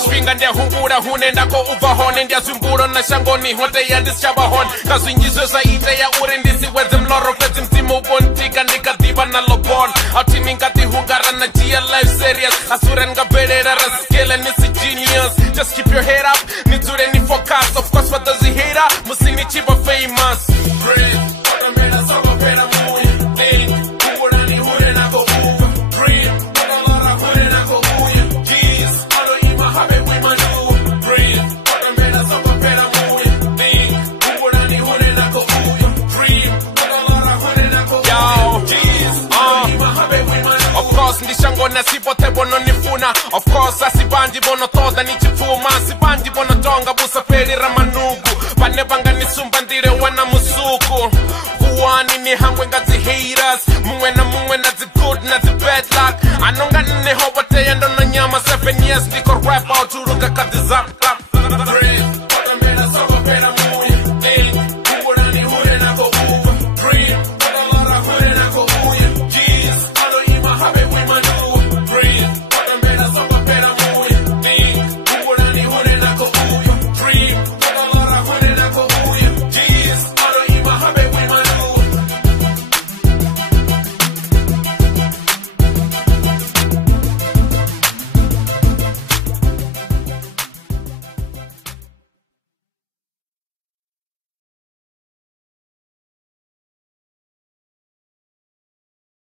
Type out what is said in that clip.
Chimweshpinga ndia humbura hunenda ko uvahone ndia zumburo na shangoni hote ya dischabahon kazinyizo za ite ya urindisi weze mloro fezi msimu bontika nikadiba na lobon Autiminga di hungara na gia life serious Asurenga berera raskele nisi genius Just keep your head up, nizure ni focus Of course what does he hater, musini chiba famous Breathe, watamena saba pena mui Lean, kukurani hure na ko uva Dream, watalara hure na ko uya Keys, alo ima habe wima nuwa Breathe, watamena saba pena mui Lean, kukurani hure na ko uya Dream, watalara hure na ko uya Keys, alo ima habe wima nuwa Of course, ndishango na sipote bono nifuna Of course, asibandi bono toda nichifuma Asibandi bono tonga busa peri ramanugu Pane banga nisumbandire wana musuku Kuwani ni hangwe ngazi haters Mungwe na zi good na zi bad luck Anonga nne hobote yando na nyama 7 years niko rap out uruga kati zap